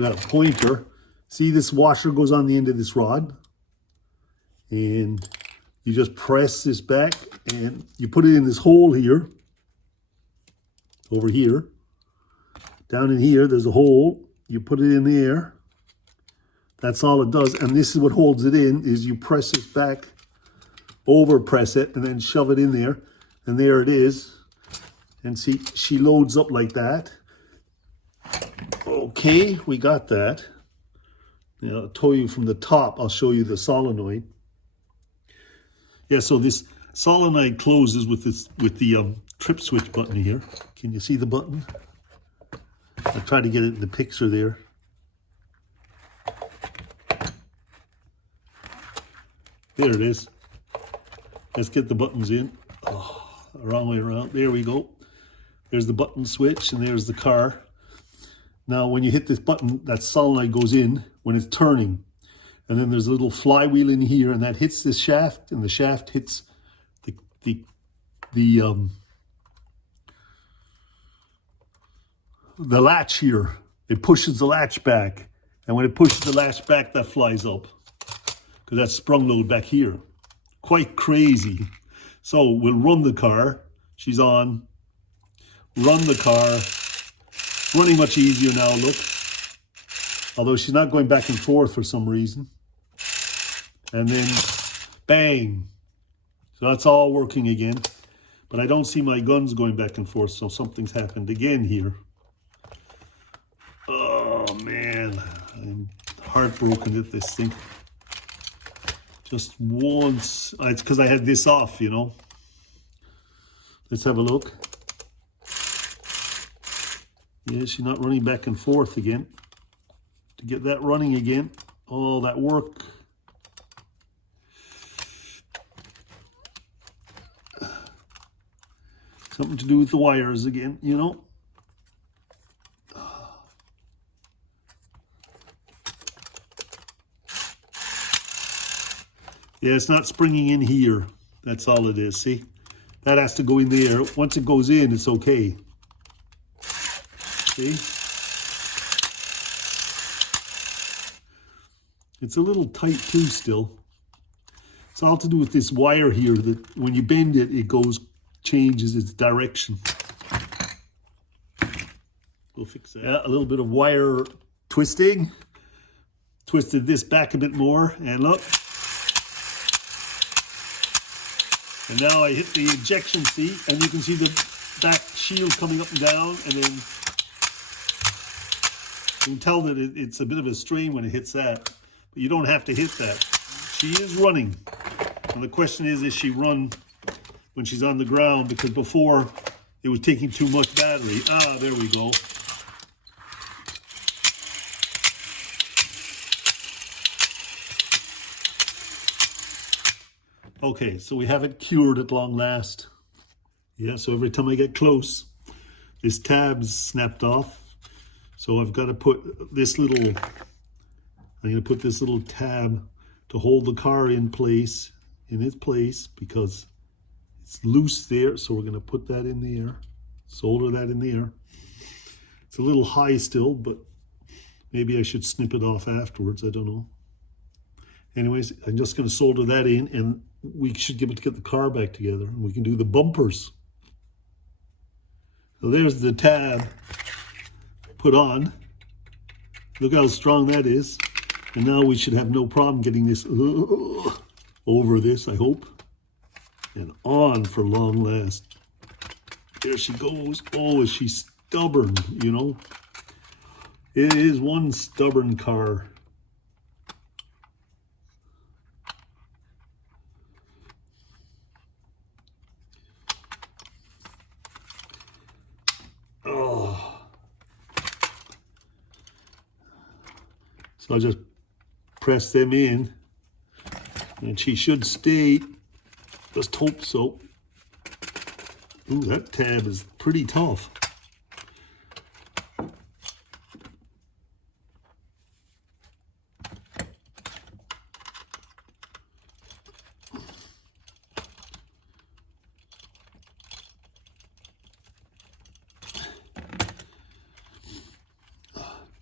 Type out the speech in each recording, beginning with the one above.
get a pointer. See, this washer goes on the end of this rod. And you just press this back and you put it in this hole here. Over here. Down in here, there's a hole. You put it in there. That's all it does. And this is what holds it in, is you press it back, over press it, and then shove it in there. And there it is. And see, she loads up like that. Okay, we got that. Now, I'll tell you from the top, I'll show you the solenoid. Yeah, so this solenoid closes with the trip switch button here. Can you see the button? I'll try to get it in the picture there. There it is. Let's get the buttons in. Oh, wrong way around. There we go. There's the button switch and there's the car. Now when you hit this button, that solenoid goes in when it's turning. And then there's a little flywheel in here and that hits this shaft, and the shaft hits the latch here. It pushes the latch back. And when it pushes the latch back, that flies up. Because that's sprung load back here. Quite crazy. So we'll run the car. She's on. Run the car. Running much easier now, look. Although she's not going back and forth for some reason. And then bang. So that's all working again. But I don't see my guns going back and forth, so something's happened again here. Oh man, I'm heartbroken at this thing. Just once, it's because I had this off, you know. Let's have a look. Yeah, she's not running back and forth again. To get that running again, all that work. Something to do with the wires again, you know. Yeah, it's not springing in here. That's all it is, see? That has to go in there. Once it goes in, it's okay. See? It's a little tight too still. It's all to do with this wire here that when you bend it, it changes its direction. We'll fix that. Yeah, a little bit of wire twisting. Twisted this back a bit more, and look. And now I hit the ejection seat, and you can see the back shield coming up and down, and then you can tell that it's a bit of a strain when it hits that. But you don't have to hit that. She is running. And the question is she run when she's on the ground? Because before, it was taking too much battery. Ah, there we go. Okay, so we have it cured at long last. Yeah, so every time I get close, this tab's snapped off. So I've got to put this little, I'm going to put this little tab to hold the car in its place, because it's loose there. So we're going to put that in there, solder that in there. It's a little high still, but maybe I should snip it off afterwards. I don't know. Anyways, I'm just going to solder that in, and we should be able to get the car back together, and we can do the bumpers. So there's the tab put on. Look how strong that is. And now we should have no problem getting this over this, I hope. And on for long last. There she goes. Oh, is she stubborn, you know? It is one stubborn car. So I'll just press them in, and she should stay. Just hope so. Ooh, that tab is pretty tough.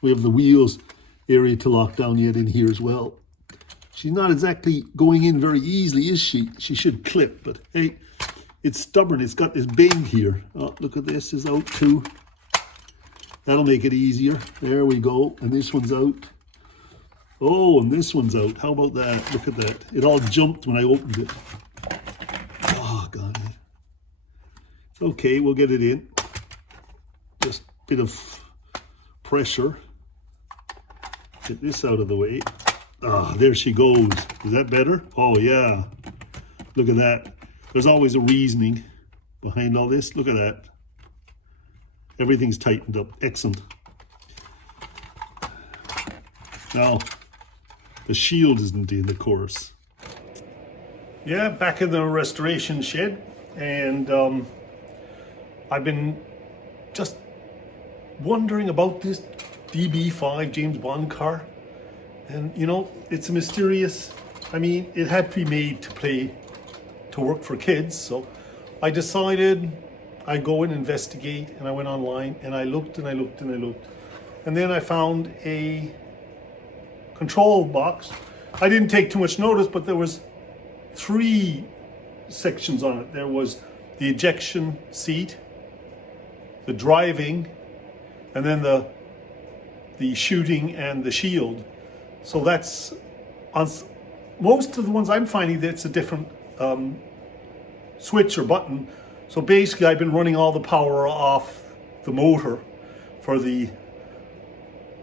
We have the wheels area to lock down yet in here as well. She's not exactly going in very easily, is she? She should clip, but hey, it's stubborn. It's got this bang here. Oh, look at this, is out too. That'll make it easier. There we go. And this one's out. Oh, and this one's out. How about that? Look at that. It all jumped when I opened it. Oh, God. It's okay, we'll get it in. Just a bit of pressure. Get this out of the way. Ah, there she goes. Is that better? Oh, yeah. Look at that. There's always a reasoning behind all this. Look at that. Everything's tightened up. Excellent. Now, the shield isn't in, of course. Yeah, back in the restoration shed. And I've been just wondering about this DB5 James Bond car. And, you know, it's a mysterious, I mean, it had to be made to work for kids. So I decided I'd go and investigate, and I went online and I looked and I looked and I looked. And then I found a control box. I didn't take too much notice, but there was 3 sections on it. There was the ejection seat, the driving, and then the shooting and the shield. So that's, on most of the ones I'm finding, that's a different switch or button. So basically I've been running all the power off the motor for the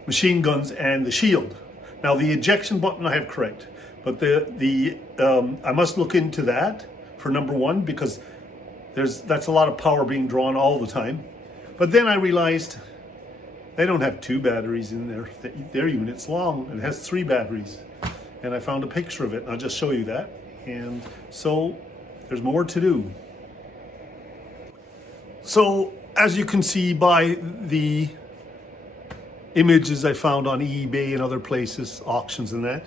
machine guns and the shield. Now the ejection button I have correct, but I must look into that for number 1, because that's a lot of power being drawn all the time. But then I realized they don't have 2 batteries in there. Their unit's long. It has 3 batteries. And I found a picture of it, and I'll just show you that. And so there's more to do. So as you can see by the images I found on eBay and other places, auctions and that,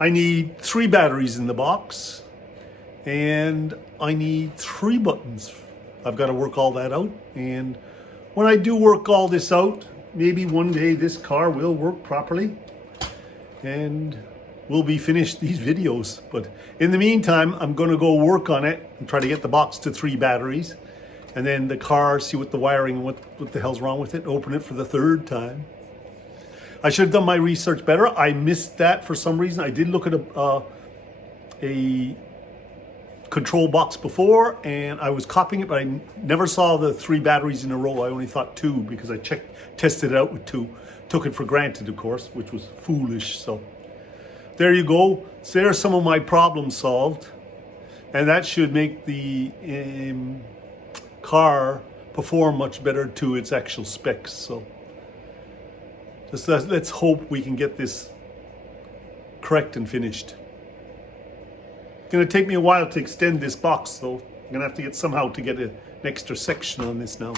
I need 3 batteries in the box, and I need 3 buttons. I've got to work all that out. And when I do work all this out, maybe one day this car will work properly and we'll be finished these videos. But in the meantime, I'm going to go work on it and try to get the box to 3 batteries. And then the car, see what the wiring, what the hell's wrong with it, open it for the 3rd time. I should have done my research better. I missed that for some reason. I did look at a control box before, and I was copying it, but I never saw the 3 batteries in a row. I only thought 2 because I tested it out with 2. Took it for granted, of course, which was foolish. So there you go. So there's some of my problems solved, and that should make the car perform much better to its actual specs. So just let's hope we can get this correct and finished. It's going to take me a while to extend this box, though. I'm going to have to get somehow to get an extra section on this now.